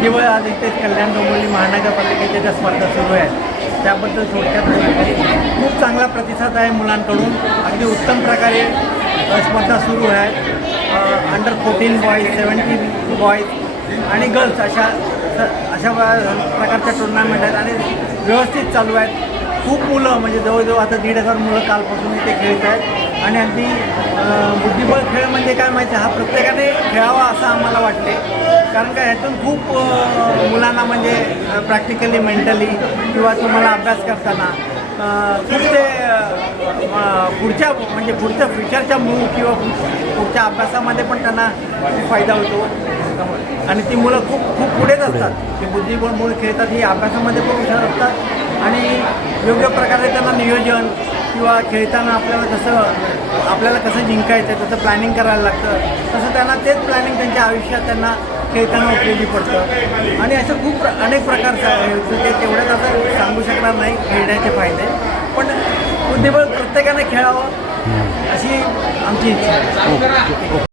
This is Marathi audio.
बुद्धिबळ आज इथे कल्याण डोंबिवली महानगरपालिकेच्या ज्या स्पर्धा सुरू आहेत त्याबद्दल थोडक्यात खूप चांगला प्रतिसाद आहे मुलांकडून. अगदी उत्तम प्रकारे स्पर्धा सुरू आहेत. अंडर 14 बॉईज, 17 बॉईज आणि गर्ल्स अशा प्रकारच्या टुर्नामेंट आहेत आणि व्यवस्थित चालू आहेत. खूप मुलं म्हणजे जवळजवळ आता 1,500 मुलं कालपासून इथे खेळत आहेत आणि अगदी बुद्धिबळ खेळ म्हणजे काय माहिती हा प्रत्येकाने खेळावा असं आम्हाला वाटते. कारण का ह्यातून खूप मुलांना म्हणजे प्रॅक्टिकली, मेंटली किंवा तुम्हाला अभ्यास करताना पुढचे पुढच्या फ्युचरच्या मूव किंवा पुढच्या अभ्यासामध्ये पण त्यांना फायदा होतो आणि ती मुलं खूप पुढेच असतात. ते बुद्धिबळ मुलं खेळतात, ही अभ्यासामध्ये पण हुशार असतात आणि योग्य प्रकारे त्यांना नियोजन किंवा खेळताना आपल्याला कसं जिंकायचं आहे त्याचं प्लॅनिंग करायला लागतं. तसं त्यांना तेच प्लॅनिंग त्यांच्या आयुष्यात त्यांना खेळताना उपयोगी पडतं आणि असं खूप अनेक प्रकारचं आहे. ते तेवढ्याच असं सांगू शकणार नाही खेळण्याचे फायदे, पण बुद्धिबळ प्रत्येकाने खेळावं अशी आमची इच्छा आहे.